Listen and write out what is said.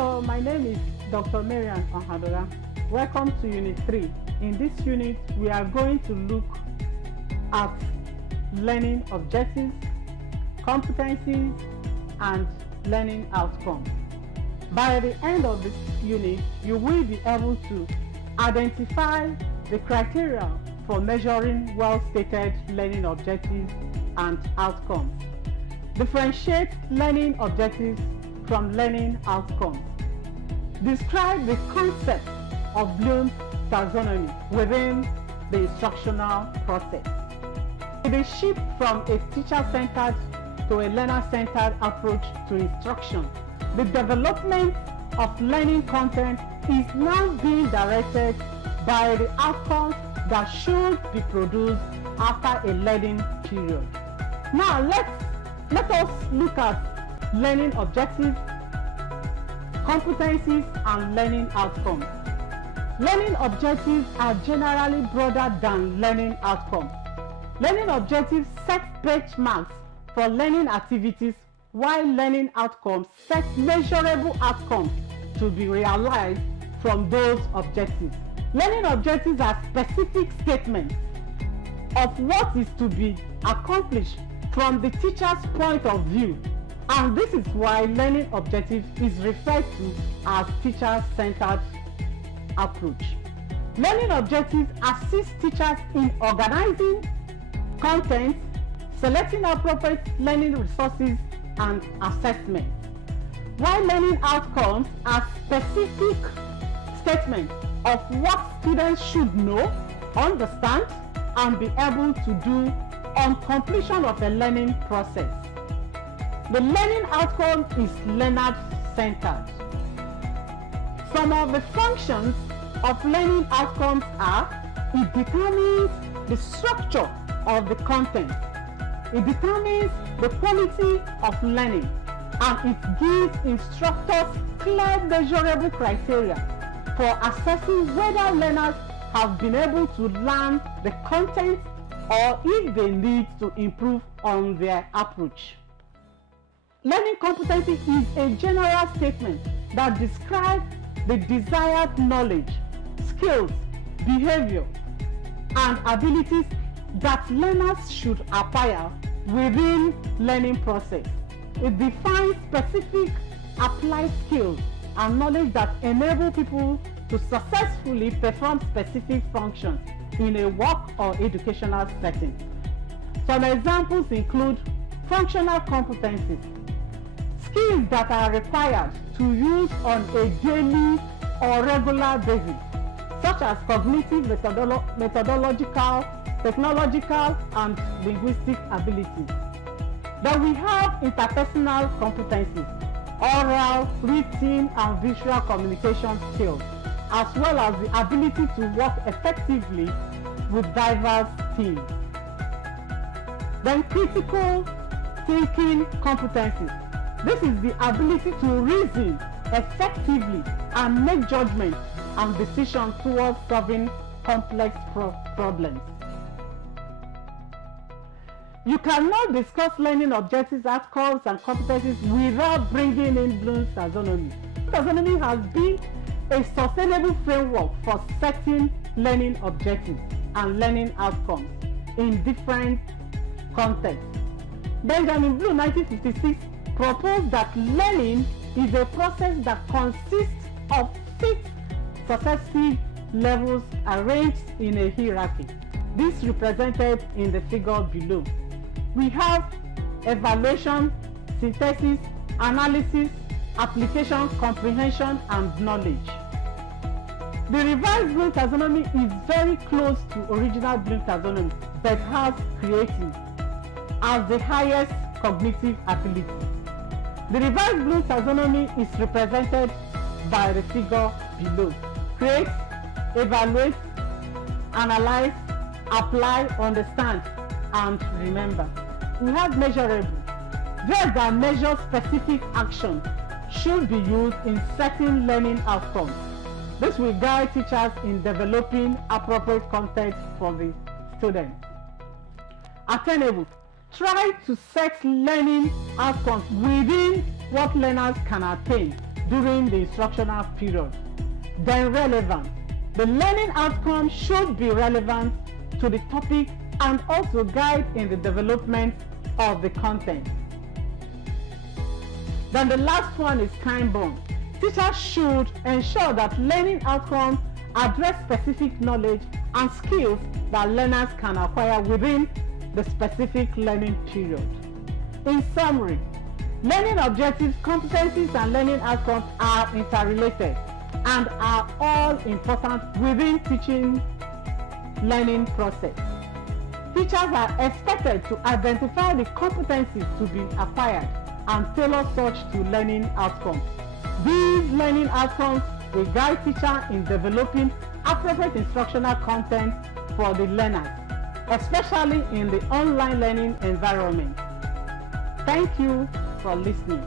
Hello, my name is Dr. Marian Ohadora. Welcome to Unit 3. In this unit, we are going to look at learning objectives, competencies, and learning outcomes. By the end of this unit, you will be able to identify the criteria for measuring well-stated learning objectives and outcomes, differentiate learning objectives from learning outcomes, describe the concept of Bloom's taxonomy within the instructional process. The shift from a teacher-centered to a learner-centered approach to instruction. The development of learning content is now being directed by the outcomes that should be produced after a learning period. Now let us look at learning objectives, competencies, and learning outcomes. Learning objectives are generally broader than learning outcomes. Learning objectives set benchmarks for learning activities, while learning outcomes set measurable outcomes to be realized from those objectives. Learning objectives are specific statements of what is to be accomplished from the teacher's point of view, and this is why learning objectives is referred to as teacher-centered approach. Learning objectives assist teachers in organizing content, selecting appropriate learning resources, and assessment, while learning outcomes are specific statements of what students should know, understand, and be able to do on completion of a learning process. The learning outcome is learner-centered. Some of the functions of learning outcomes are: it determines the structure of the content, it determines the quality of learning, and it gives instructors clear measurable criteria for assessing whether learners have been able to learn the content or if they need to improve on their approach. Learning competency is a general statement that describes the desired knowledge, skills, behavior, and abilities that learners should acquire within learning process. It defines specific applied skills and knowledge that enable people to successfully perform specific functions in a work or educational setting. Some examples include functional competencies, skills that are required to use on a daily or regular basis, such as cognitive, methodological, technological, and linguistic abilities. Then we have interpersonal competencies, oral, written, and visual communication skills, as well as the ability to work effectively with diverse teams. Then critical thinking competencies. This is the ability to reason effectively and make judgments and decisions towards solving complex problems. You cannot discuss learning objectives, outcomes, and competencies without bringing in Bloom's taxonomy. Taxonomy has been a sustainable framework for setting learning objectives and learning outcomes in different contexts. Benjamin Bloom, 1956, proposed that learning is a process that consists of 6 successive levels arranged in a hierarchy. This is represented in the figure below. We have evaluation, synthesis, analysis, application, comprehension, and knowledge. The revised Bloom taxonomy is very close to original Bloom taxonomy, but has creative as the highest cognitive ability. The revised Bloom taxonomy is represented by the figure below. Create, evaluate, analyze, apply, understand, and remember. We have measurable. Verbs that measure specific action should be used in setting learning outcomes. This will guide teachers in developing appropriate content for the students. Attainable. Try to set learning outcomes within what learners can attain during the instructional period. Then relevance. The learning outcome should be relevant to the topic and also guide in the development of the content. Then the last one is time-bound. Teachers should ensure that learning outcomes address specific knowledge and skills that learners can acquire within the specific learning period. In summary, learning objectives, competencies, and learning outcomes are interrelated and are all important within teaching learning process. Teachers are expected to identify the competencies to be acquired and tailor such to learning outcomes. These learning outcomes will guide teachers in developing appropriate instructional content for the learners, especially in the online learning environment. Thank you for listening.